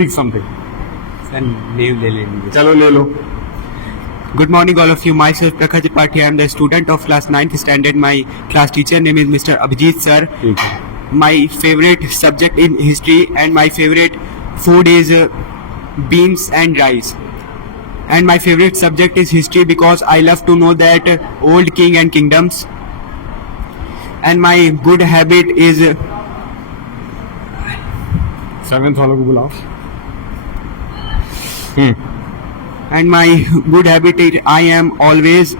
speak something. Sir name ले लेंगे. चलो ले लो. Good morning, all of you. Myself, Prakhar Tripathi. I am the student of class 9th standard. My class teacher name is Mr. Abhijit sir. ठीक है. My favorite subject in history and my favorite food is beans and rice. And my favorite subject is history because I love to know that old king and kingdoms. And my good habit is 7th वालों को बुलाओ. and my good habit is I am always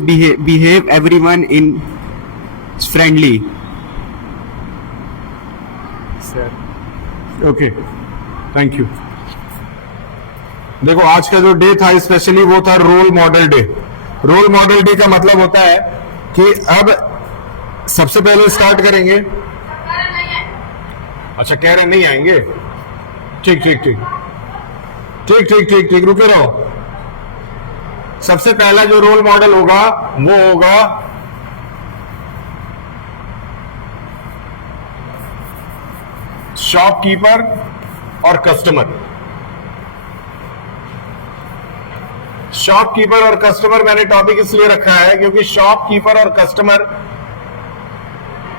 behave everyone in friendly. Sir okay, thank you. देखो आज का जो day था specially वो था role model day. Role model day का मतलब होता है कि अब सबसे पहले स्टार्ट करेंगे. अच्छा, कह रहे नहीं आएंगे. ठीक ठीक ठीक ठीक ठीक ठीक ठीक रुके रहो. सबसे पहला जो रोल मॉडल होगा वो होगा शॉपकीपर और कस्टमर. शॉपकीपर और कस्टमर मैंने टॉपिक इसलिए रखा है क्योंकि शॉपकीपर और कस्टमर,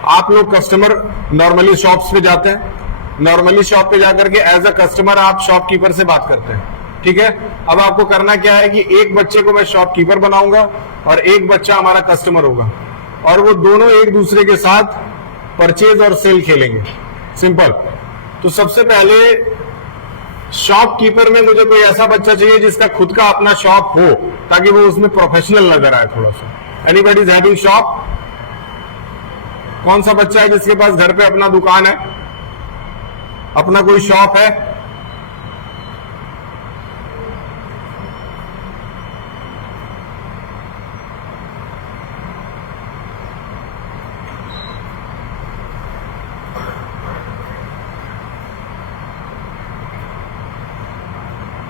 आप लोग कस्टमर नॉर्मली शॉप्स पे जाते हैं. नॉर्मली शॉप पे जाकर के एज अ कस्टमर आप शॉपकीपर से बात करते हैं. ठीक है. अब आपको करना क्या है कि एक बच्चे को मैं शॉपकीपर बनाऊंगा और एक बच्चा हमारा कस्टमर होगा और वो दोनों एक दूसरे के साथ परचेज और सेल खेलेंगे. सिंपल. तो सबसे पहले शॉपकीपर में मुझे कोई ऐसा बच्चा चाहिए जिसका खुद का अपना शॉप हो ताकि वो उसमें प्रोफेशनल नजर आए थोड़ा सा. Anybody is having shop? कौन सा बच्चा है जिसके पास घर पे अपना दुकान है, अपना कोई शॉप है?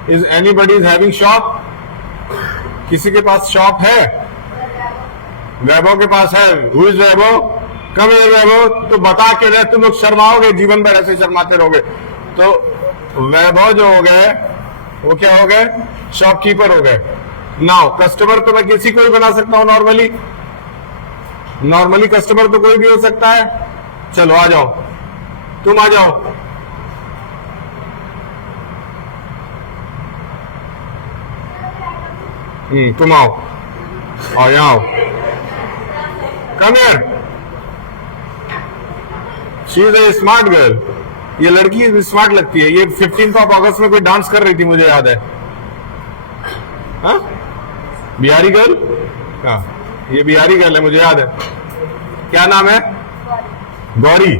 Is anybody is having shop? किसी के पास शॉप है? वैभव के पास है. Who is वैभव? कम है वैभव. तो बता के रहे, तुम लोग शर्माओगे, जीवन भर ऐसे शर्माते रहोगे. तो वैभव जो हो गए वो क्या हो गए? शॉपकीपर हो गए. नाउ कस्टमर तो मैं किसी को भी बना सकता हूं नॉर्मली. नॉर्मली कस्टमर तो कोई भी हो सकता है. चलो आ जाओ, तुम आ जाओ. तुम आओ. आओ यहाँ आओ. Come here. She is a smart girl. ये लड़की स्मार्ट लगती है. ये 15th ऑफ अगस्त में कोई डांस कर रही थी, मुझे याद है. हाँ, बिहारी गर्ल. हाँ, ये बिहारी गर्ल है, मुझे याद है. क्या नाम है? Gauri.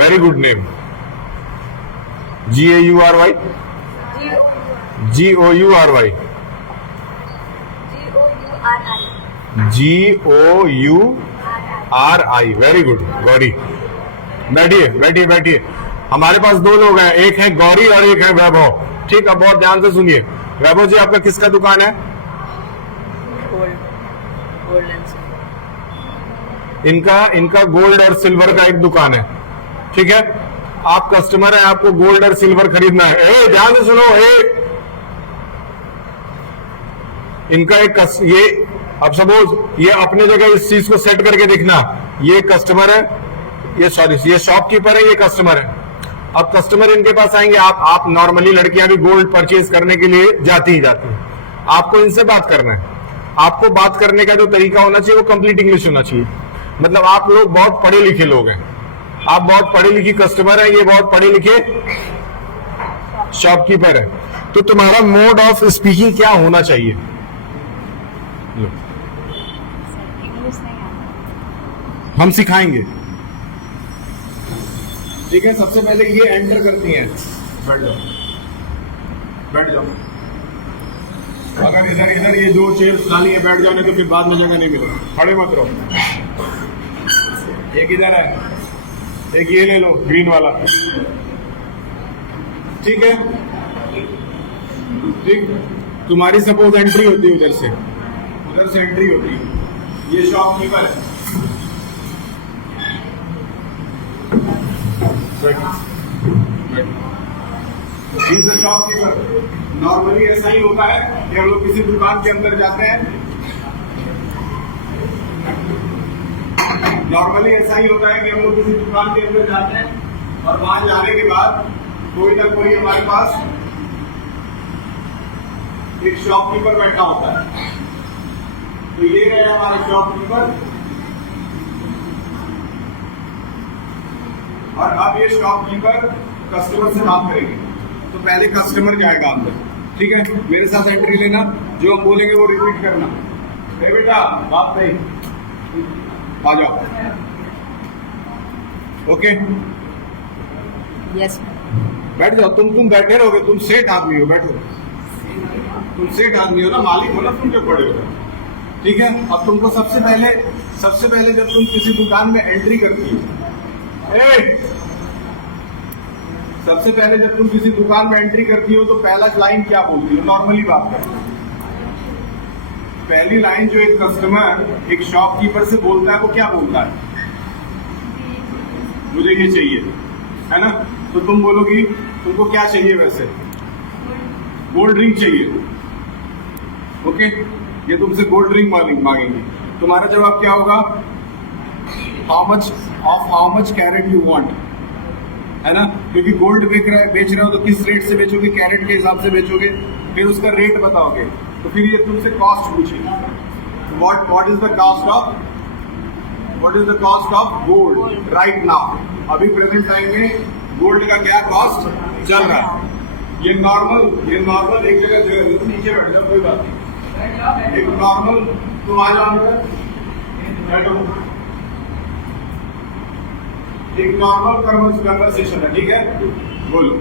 Very good name. GAURY. GOURY. GOURI. Very good Gauri. बैठिए बैठिए बैठिए. हमारे पास दो लोग हैं, एक है गौरी और एक है वैभव. ठीक है, बहुत ध्यान से सुनिए. वैभव जी, आपका किसका दुकान है? इनका गोल्ड और सिल्वर का एक दुकान है. ठीक है, आप कस्टमर हैं, आपको गोल्ड और सिल्वर खरीदना है. ध्यान से सुनो. इनका एक ये, अब सपोज ये अपने जगह इस चीज को सेट करके दिखना. ये कस्टमर है, ये शॉपकीपर है, ये कस्टमर है. अब कस्टमर इनके पास आएंगे. आप नॉर्मली लड़कियां भी गोल्ड परचेज करने के लिए जाती ही जाती हैं. आपको इनसे बात करना है. आपको बात करने का जो तरीका होना चाहिए वो कंप्लीट इंग्लिश होना चाहिए. मतलब आप लोग बहुत पढ़े लिखे लोग हैं, आप बहुत पढ़ी लिखी कस्टमर है, ये बहुत पढ़े लिखे शॉपकीपर है. तो तुम्हारा मोड ऑफ स्पीकिंग क्या होना चाहिए? हम सिखाएंगे. ठीक है, सबसे पहले ये एंटर करती हैं. बैठ जाओ, बैठ जाओ. अगर इधर ये दो चेयर खाली है, बैठ जाओ, नहीं तो फिर बाद में जगह नहीं मिलेगा. खड़े मत रहो. एक इधर है, एक ये ले लो ग्रीन वाला. ठीक है, ठीक. तुम्हारी सपोज एंट्री होती है उधर से एंट्री होती है. ये शॉपकीपर है, He's the shopkeeper. नॉर्मली ऐसा ही होता है कि हम लोग किसी दुकान के अंदर जाते हैं, नॉर्मली ऐसा ही होता है कि हम लोग किसी दुकान के अंदर जाते हैं और वहां जाने के बाद कोई ना कोई हमारे पास एक शॉपकीपर बैठा होता है। तो ये है हमारा शॉपकीपर, और अब ये शॉपकीपर कस्टमर से बात करेंगे। तो पहले कस्टमर जाएगा अंदर, ठीक है? मेरे साथ एंट्री लेना, जो हम बोलेंगे वो रिपीट करना। ए बेटा बात नहीं, आ जाओ। ओके यस बैठ जाओ। तुम बैठे रहोगे, तुम सेठ आदमी हो, बैठो। तुम सेठ आदमी हो ना, मालिक हो ना, तुम जो खड़े हो, ठीक है? अब तुमको सबसे पहले जब तुम किसी दुकान में एंट्री करती हो, सबसे पहले जब तुम किसी दुकान में एंट्री करती हो तो पहला लाइन क्या बोलती हो? नॉर्मली बात करें, पहली लाइन जो एक कस्टमर एक शॉपकीपर से बोलता है वो क्या बोलता है? मुझे ये चाहिए, है ना? तो तुम बोलोगी तुमको क्या चाहिए? वैसे कोल्ड ड्रिंक चाहिए, ओके? ये तुमसे कोल्ड ड्रिंक मांगेंगे, तुम्हारा जवाब क्या होगा? How much carrot you want, है ना? क्योंकि गोल्ड बेच रहे हो तो किस रेट से बेचोगे? कैरेट के हिसाब से बेचोगे, फिर उसका रेट बताओगे। तो फिर ये तुमसे कॉस्ट पूछेगी, what is the cost of gold right now? अभी प्रेजेंट टाइम में गोल्ड का क्या कॉस्ट चल रहा है? ये नॉर्मल एक जगह नीचे बैठ जाओ, कोई बात नहीं। एक नॉर्मल तुम आ जाओ अंदर, बैठो। एक नॉर्मल कन्वर्सेशन है, ठीक है? बोलो।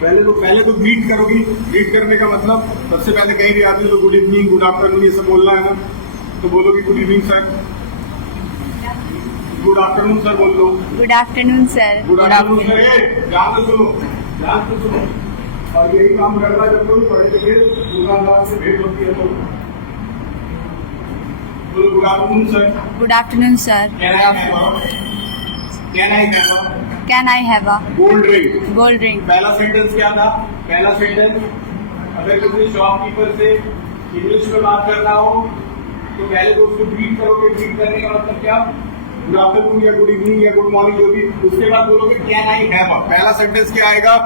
पहले तो ग्रीट करोगी। ग्रीट करने का मतलब सबसे पहले कहीं भी आते तो गुड इवनिंग, गुड आफ्टरनून ये सब बोलना है ना। तो बोलोगी good evening sir, good afternoon sir बोल लो। Good afternoon sir. Good afternoon sir. ध्यान से सुनो। और यही काम करना है जब तुम पढ़े लिखे दुकानदार से भेंट होती है तो बोलो good afternoon sir. Good afternoon sir. Can I have a gold drink? Gold drink. पहला सेंटेंस क्या था? पहला सेंटेंस अगर किसी शॉपकीपर से इंग्लिश में बात करना हो तो पहले तो उसको ग्रीट करोगे। ग्रीट करने का मतलब क्या? गुड आफ्टरनून या गुड इवनिंग या गुड मॉर्निंग जो भी। उसके बाद बोलोगे कैन आई हैव अ। पहला सेंटेंस क्या आएगा?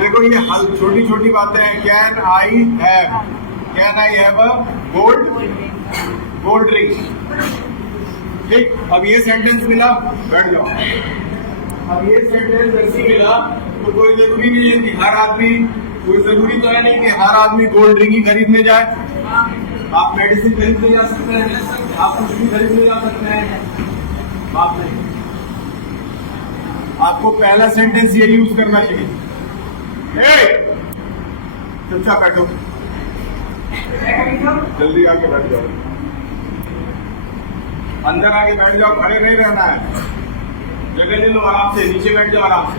देखो ये छोटी छोटी बातें हैं। Can I have a gold drink. ठीक, अब ये सेंटेंस मिला, बैठ जाओ। अब ये सेंटेंस ऐसे मिला तो कोई जरूरी नहीं है कि कोई जरूरी तो है नहीं कि हर आदमी गोल्ड ड्रिंक ही खरीदने जाए। आप मेडिसिन खरीदने जा सकते हैं, आप कुछ भी खरीदने जा सकते हैं, बात नहीं। आपको पहला सेंटेंस ये यूज करना चाहिए। चुपचाप बैठो, जल्दी आके बैठ जाओ, अंदर आके बैठ जाओ, खड़े नहीं रहना है। जगह ले लो आराम से, नीचे बैठ जाओ आराम से।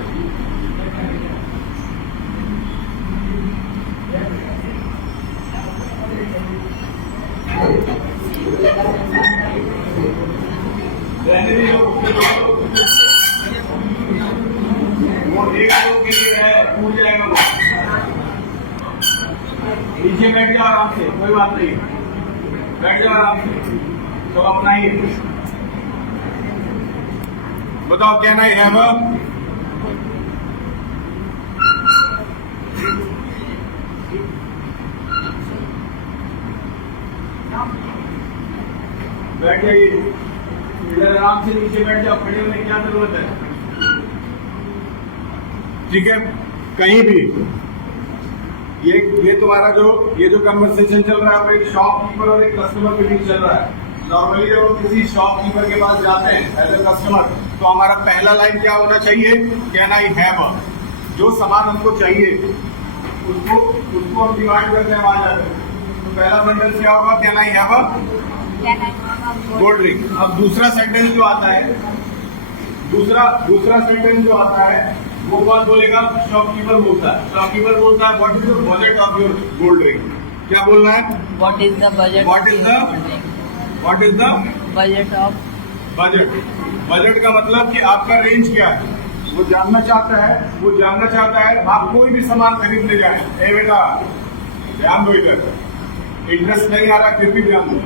वो एक लोग के लिए है, टूट जाएगा वो। नीचे बैठ जाओ आराम से, कोई बात नहीं, बैठ जाओ आराम से। तो अपना ही बताओ कैन आई हैव अ। बैठ जाइए इधर आराम से, नीचे बैठ जाओ, खड़े होने की क्या जरूरत है? ठीक है, कहीं भी ये तुम्हारा जो कन्वर्सेशन चल रहा है वो एक शॉपकीपर और एक कस्टमर के बीच चल रहा है। नॉर्मली जब हम किसी शॉपकीपर के पास जाते हैं एज ए कस्टमर तो हमारा पहला लाइन क्या होना चाहिए? Can I have a. जो सामान हमको चाहिए उसको हम डिमांड करते हैं वहां जाकर। तो पहला सेंटेंस क्या होगा? Can I have a cold drink. अब दूसरा सेंटेंस जो आता है, दूसरा सेंटेंस जो आता है वो कौन बोलेगा? शॉपकीपर बोलता है। शॉपकीपर बोलता है what is the budget of your gold drink. क्या बोलना है? What is the budget? What is the budget of budget. Budget का मतलब कि आपका रेंज क्या है, वो जानना चाहता है। आप कोई भी सामान खरीदने जाए, ए बेटा ध्यान दो, इधर इंटरेस्ट नहीं आ रहा फिर भी ध्यान दो,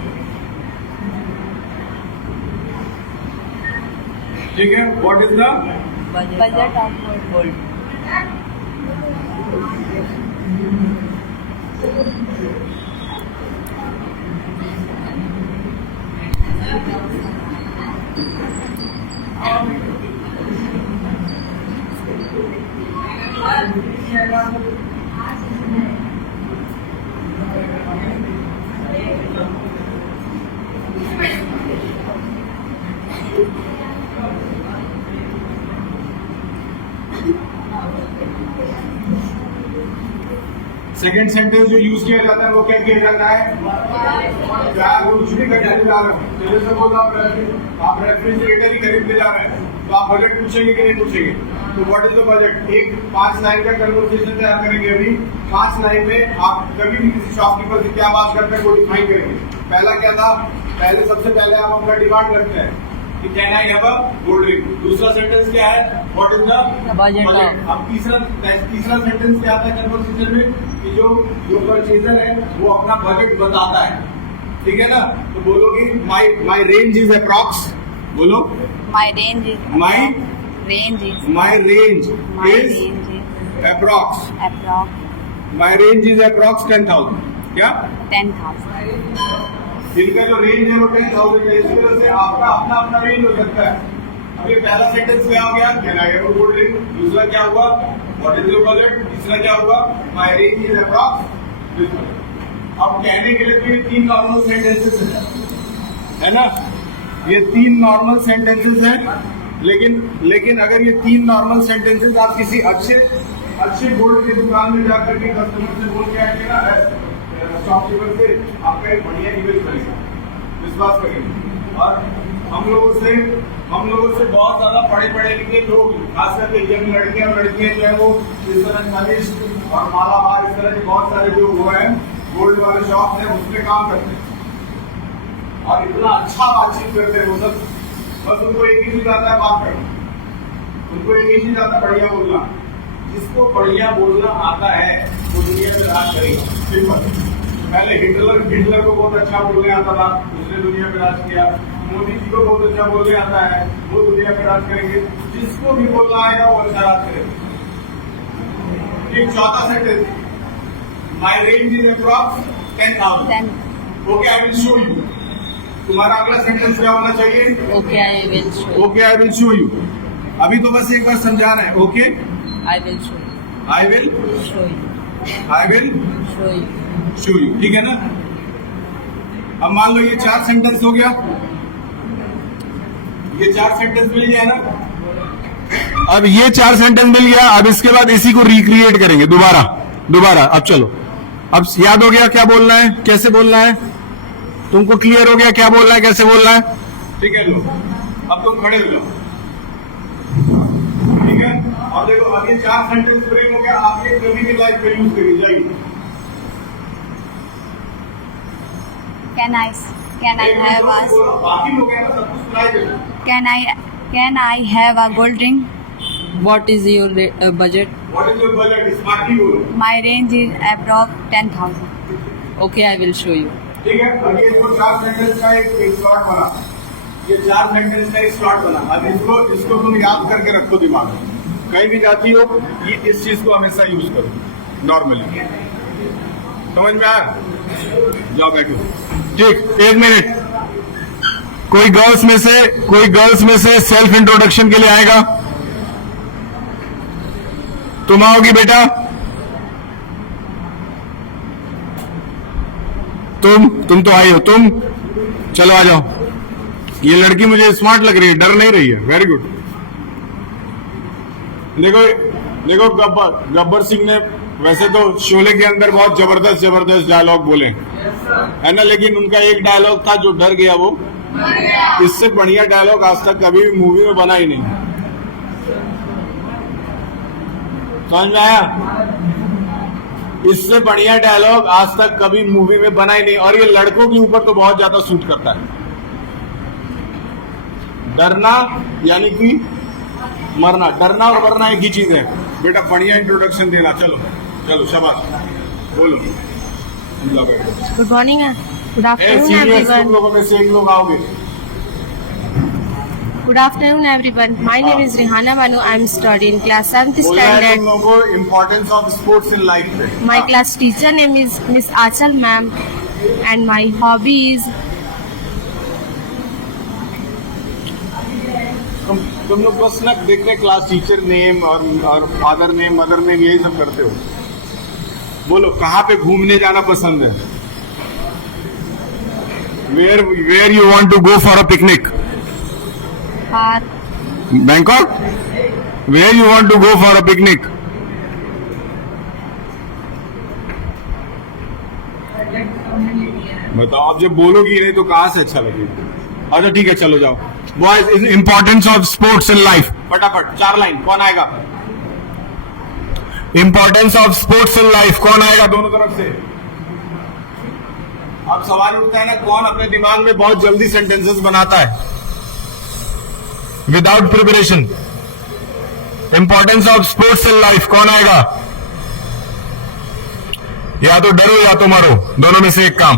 ठीक है। What is the Budget of gold. Second sentence जो यूज किया जाता है वो क्या किया जाता है, क्या कुछ भी खरीदने जा रहे हो, जैसे बोल रहा हूँ आप रेफ्रिजरेटर ही खरीदने जा रहे हैं तो आप बजट पूछेंगे कि नहीं पूछेंगे। तो व्हाट इज द बजट, एक 5 लाइन का कन्वर्सेशन तैयार करेंगे। अभी 5 लाइन में आप कभी भी किसी शॉपकीपर से क्या बात करते हैं वो डिफाइन करेंगे। पहला क्या था, सबसे पहले आप अपना डिमांड रखते हैं कि can I have a cold drink. दूसरा सेंटेंस क्या है, व्हाट इज द Budget. अब तीसरा सेंटेंस क्या आता है कन्वर्सेशन में कि जो परचेजर है वो अपना बजट बताता है, ठीक है ना। तो बोलोगे माई रेंज इज अप्रॉक्स, बोलो My range is. My range is. My range My is range is approx, approx my range is approx 10,000, क्या 10,000. इनका जो रेंज है वो 10,000 है। इसी तरह से आपका अपना अपना रेंज हो सकता है। अब ये पहला सेंटेंस क्या हो गया, can I have a cold drink. दूसरा क्या हुआ, व्हाट इज योर बजट। तीसरा क्या हुआ, माय रेंज इज अप्रॉक्स। अब कहने के लिए तो ये 3 नॉर्मल सेंटेंसेस है ना, ये 3 नॉर्मल सेंटेंसेस हैं। लेकिन अगर ये 3 नॉर्मल सेंटेंसेस आप किसी अच्छे गोल्ड की दुकान में जाकर के कस्टमर से बोल के आएंगे ना, शॉपकीपर से, आपका एक बढ़िया इमेज बनेगा, विश्वास करेंगे। और हम लोगों से बहुत ज्यादा पढ़े लिखे लोग, खास करके यंग लड़के और लड़कियां जो है वो इस तरह कनिष्ठ और मालामाल, इस तरह के बहुत सारे जो वो है गोल्ड वाले शॉप है उसमें काम करते हैं और इतना अच्छा बातचीत करते हैं वो सब। बस उनको एक ही चीज आता है बात करना, उनको एक ही चीज आता है बढ़िया बोलना। जिसको बढ़िया बोलना आता है वो दुनिया में राज करेगा, सिंपल। पहले हिटलर को बहुत अच्छा बोलने आता था, उसने दुनिया में राज किया। मोदी जी को बहुत अच्छा बोलने आता है, वो दुनिया में राज करेंगे। जिसको भी बोलना आएगा वो अच्छा राज करेगा। एक चौथा sentence, my range is approx 10,000। Okay I will show you. तुम्हारा अगला सेंटेंस क्या होना चाहिए, Okay, I will show you. Okay I will show you. अभी तो बस एक बार समझाना है, okay I will show you. I will Show you. Show you. Show you, ठीक है ना। अब मान लो ये 4 सेंटेंस हो गया, ये 4 सेंटेंस मिल गया ना। अब ये 4 सेंटेंस मिल गया, अब इसके बाद इसी को रिक्रिएट करेंगे दोबारा। अब चलो, अब याद हो गया क्या बोलना है, कैसे बोलना है, तुमको क्लियर हो गया क्या बोलना है, कैसे बोलना है, ठीक है। लो अब तुम खड़े हो जाओ, ठीक है। अब देखो, अब ये 4 सेंटेंस फ्रेम हो गया, आप ये कभी भी लाइफ में यूज करिए, जाइए। Can I have a बाकी लोग हैं ना, सब कुछ सुनाई देगा। Can I have a gold ring? What is your budget? What is your budget? Smartly बोलो, My range is approx 10,000. Okay, I will show you. ठीक है। अब ये 4 सेंटेंस का एक स्लॉट बना, ये 4 सेंटेंस का एक स्लॉट बना। अब इसको तुम याद करके रखो दिमाग में, कहीं भी जाती हो ये इस चीज को हमेशा यूज करो नॉर्मली। समझ में आया, जाओ बैठो, ठीक। 1 मिनट, कोई गर्ल्स में से सेल्फ इंट्रोडक्शन के लिए आएगा। तुम आओगी बेटा, तुम तो आई हो, तुम चलो आ जाओ। ये लड़की मुझे स्मार्ट लग रही है, डर नहीं रही है, वेरी गुड। देखो गब्बर सिंह ने वैसे तो शोले के अंदर बहुत जबरदस्त डायलॉग बोले है ना, लेकिन उनका एक डायलॉग था जो डर गया, वो इससे बढ़िया डायलॉग आज तक कभी भी मूवी में बना ही नहीं। समझ में आया, इससे बढ़िया डायलॉग आज तक कभी मूवी में बना ही नहीं, और ये लड़कों के ऊपर तो बहुत ज्यादा सूट करता है। डरना यानी कि मरना, डरना और मरना एक ही चीज है। बेटा बढ़िया इंट्रोडक्शन देना, चलो चलो शाबाश, बोलो। Good morning, good afternoon, seniors तुम everyone. लोगों में से एक लोग आओगे। Good afternoon, everyone. My name is Rihana Manu. I am studying class 7th बोला है तुम standard. लोगों को importance of sports in life पे। My class teacher name is Miss Achal ma'am, and my hobby is तुम लोग बस ना देखते क्लास टीचर नेम और फादर नेम मदर नेम यही सब करते हो। बोलो कहाँ पे घूमने जाना पसंद है? Where you want to go for a picnic? Park. Bangkok? Where you want to go for a picnic? बताओ, आप जब बोलोगी नहीं तो कहाँ से अच्छा लगेगा। अच्छा ठीक है चलो जाओ। Boys, importance of sports in life, फटाफट 4 लाइन, कौन आएगा? Importance of sports in life, कौन आएगा दोनों तरफ से? अब सवाल उठता है ना, कौन अपने दिमाग में बहुत जल्दी सेंटेंसेस बनाता है without preparation? Importance of sports in life, कौन आएगा? या तो डरो या तो मरो, दोनों में से एक काम।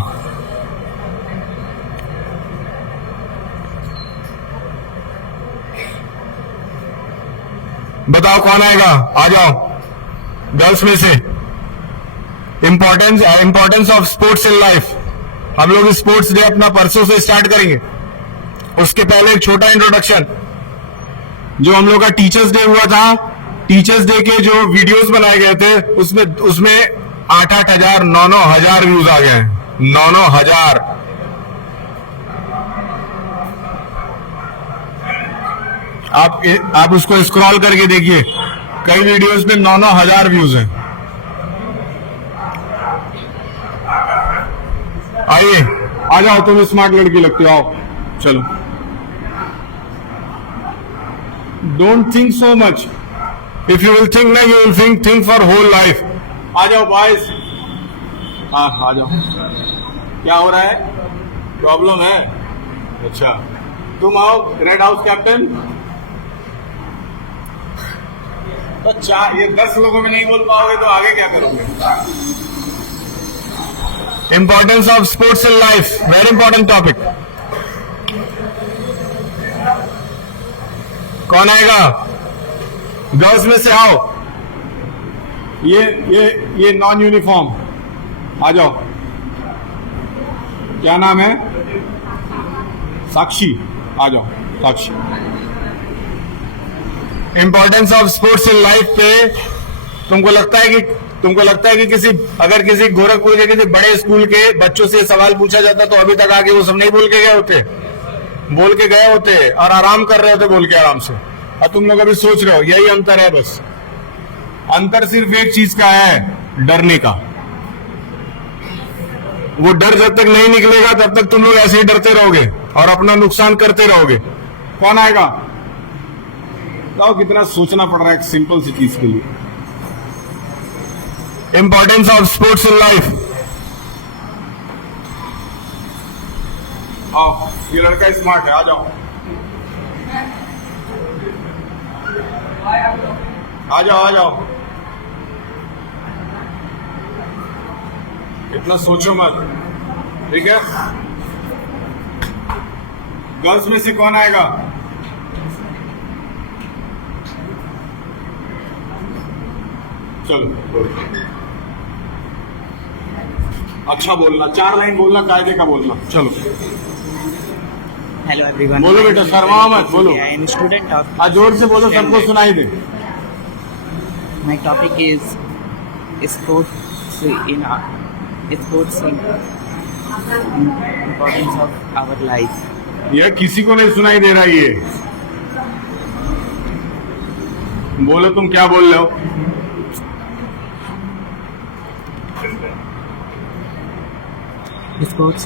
बताओ कौन आएगा, आ जाओ गर्ल्स में से। Importance of sports in life. हम लोग स्पोर्ट्स डे अपना परसों से स्टार्ट करेंगे। उसके पहले एक छोटा इंट्रोडक्शन, जो हम लोग का टीचर्स डे हुआ था, टीचर्स डे के जो वीडियोस बनाए गए थे उसमें 8-8 हजार 9-9 हजार व्यूज आ गए हैं। 9-9 हजार। आप उसको स्क्रॉल करके देखिए, कई वीडियोस में 9-9 हजार व्यूज हैं। आइए आ जाओ, तुम स्मार्ट लड़की लगती हो, आओ चलो। Don't think so much, if you will think ना you will think for whole life. आ जाओ बॉयज, हाँ आ जाओ। क्या हो रहा है, प्रॉब्लम है? अच्छा तुम आओ, रेड हाउस कैप्टन। तो ये 10 लोगों में नहीं बोल पाओगे तो आगे क्या करोगे? Importance of sports in life, very important topic. कौन आएगा? गर्ल्स में से आओ। ये नॉन यूनिफॉर्म, आ जाओ। क्या नाम है? साक्षी, आ जाओ Sakshi. Importance of sports in life पे तुमको लगता है कि अगर किसी गोरखपुर के किसी बड़े स्कूल के बच्चों से सवाल पूछा जाता तो अभी तक आगे वो सब नहीं बोल के गए होते और आराम कर रहे होते बोल के आराम से। और तुम लोग अभी सोच रहे हो, यही अंतर है बस। अंतर सिर्फ एक चीज का है, डरने का। वो डर जब तक नहीं निकलेगा तब तक तुम लोग ऐसे ही डरते रहोगे और अपना नुकसान करते रहोगे। कौन आएगा? बताओ कितना सोचना पड़ रहा है एक सिंपल सी चीज के लिए। Importance of sports in life. आओ, ये लड़का स्मार्ट है, आ जाओ आ जाओ आ जाओ। इतना सोचो मत, ठीक है? गर्ल्स में से कौन आएगा? चलो अच्छा बोलना, 4 लाइन बोलना, कायदे का बोलना। चलो Hello everyone. बोलो बेटा, शर्माओ मत, बोलो। I am a student of. जोर से बोलो, सबको सुनाई दे। My topic is sports in importance of our life. ये किसी को नहीं सुनाई दे रहा ये। बोलो तुम क्या बोल रहे हो? Sports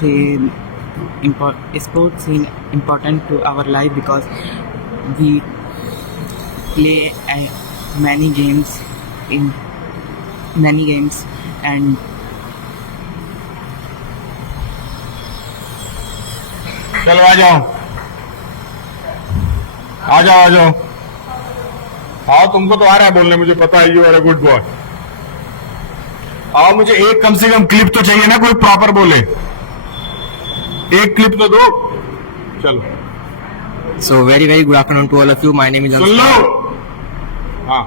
is important to our life because we play many games and चलो आ जाओ। आ जाओ आ जाओ। हाँ तुमको तो आ रहा है बोलने, मुझे पता है, you are a good boy. आओ, मुझे एक कम से कम क्लिप तो चाहिए ना, कोई प्रॉपर बोले। एक क्लिप तो दो। चलो So very good afternoon to all of you. My name is soon low. Anskumar. हाँ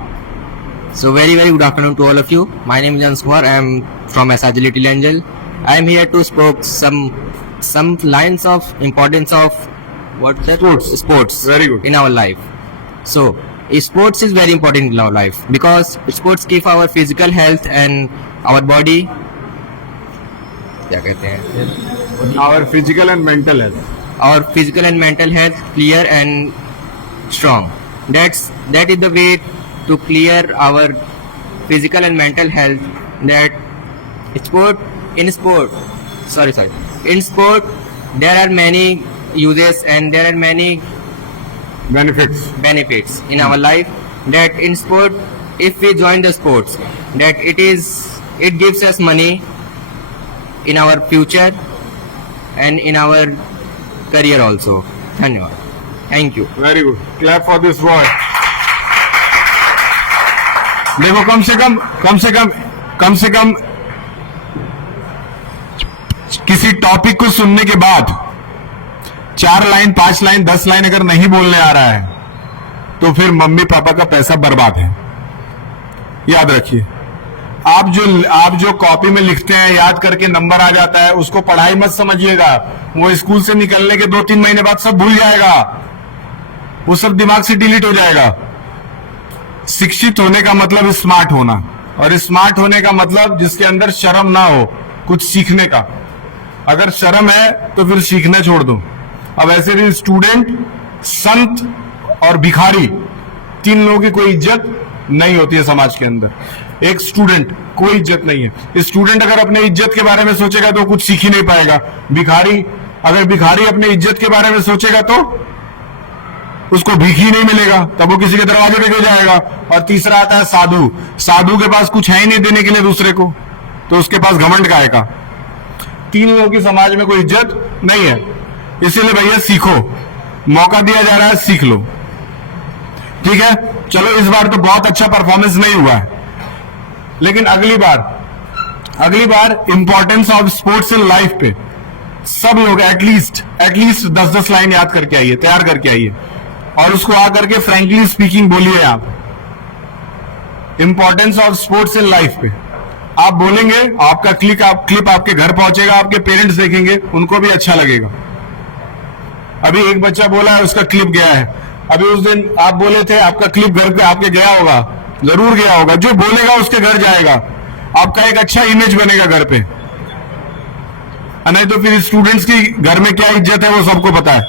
So very good afternoon to all of you. My name is Anskumar. I am from SRG Little Angel. I am here to spoke some lines of importance of what's that? Sports. Very good. In our life. So sports is very important in our life because sports keep our physical health and our body. क्या कहते हैं? Our physical and mental health. Our physical and mental health clear and strong. That is the way to clear our physical and mental health. That in sport there are many uses and there are many benefits in our life. That in sport, if we join the sports, that it gives us money in our future and in our career also. धन्यवाद. Thank you. Very good, clap for this boy. देखो कम से कम किसी topic को सुनने के बाद 4 line 5 line 10 line अगर नहीं बोलने आ रहा है तो फिर मम्मी पापा का पैसा बर्बाद है। याद रखिए, आप जो कॉपी में लिखते हैं, याद करके नंबर आ जाता है, उसको पढ़ाई मत समझिएगा। वो स्कूल से निकलने के 2-3 महीने बाद सब भूल जाएगा, वो सब दिमाग से डिलीट हो जाएगा। शिक्षित होने का मतलब स्मार्ट होना, और स्मार्ट होने का मतलब जिसके अंदर शर्म ना हो कुछ सीखने का। अगर शर्म है तो फिर सीखना छोड़ दो। अब ऐसे भी स्टूडेंट, संत और भिखारी, 3 लोगों की कोई इज्जत नहीं होती है समाज के अंदर। एक स्टूडेंट, कोई इज्जत नहीं है। स्टूडेंट अगर अपने इज्जत के बारे में सोचेगा तो कुछ सीख ही नहीं पाएगा। अगर भिखारी अपने इज्जत के बारे में सोचेगा तो उसको भीख ही नहीं मिलेगा, तब वो किसी के दरवाजे पे क्यों जाएगा। और तीसरा आता है साधु के पास कुछ है ही नहीं देने के लिए दूसरे को, तो उसके पास घमंड काहे का। 3 लोगों की समाज में कोई इज्जत नहीं है। इसीलिए भैया सीखो, मौका दिया जा रहा है, सीख लो। ठीक है, चलो इस बार तो बहुत अच्छा परफॉर्मेंस नहीं हुआ है, लेकिन अगली बार importance of sports in life पे सब लोग एटलीस्ट 10-10 लाइन याद करके आइए, तैयार करके आइए, और उसको आकर के फ्रैंकली स्पीकिंग बोलिए। आप importance of sports in life पे आप बोलेंगे, आपका क्लिप आपके घर पहुंचेगा, आपके पेरेंट्स देखेंगे, उनको भी अच्छा लगेगा। अभी एक बच्चा बोला है, उसका क्लिप गया है। अभी उस दिन आप बोले थे, आपका क्लिप घर पे आपके गया होगा, जरूर गया होगा। जो बोलेगा उसके घर जाएगा, आपका एक अच्छा इमेज बनेगा घर पे। नहीं तो फिर स्टूडेंट्स की घर में क्या इज्जत है वो सबको पता है।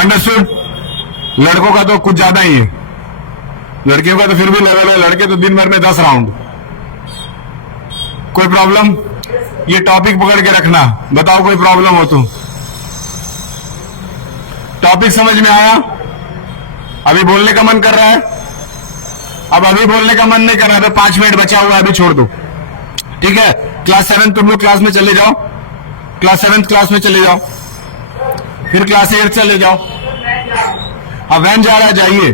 अंडरस्टूड? लड़कों का तो कुछ ज्यादा ही है, लड़कियों का तो फिर भी लेवल है। लड़के तो दिन भर में 10 राउंड। कोई प्रॉब्लम? ये टॉपिक पकड़ के रखना, बताओ कोई प्रॉब्लम हो तो। टॉपिक समझ में आया? अभी बोलने का मन कर रहा है? अब अभी बोलने का मन नहीं कर रहा है तो 5 मिनट बचा हुआ है, अभी छोड़ दो। ठीक है, क्लास 7 तुम लोग क्लास में चले जाओ, क्लास 7 क्लास में चले जाओ, फिर क्लास 8 चले जाओ। अब वैन जा रहा है, जाइए।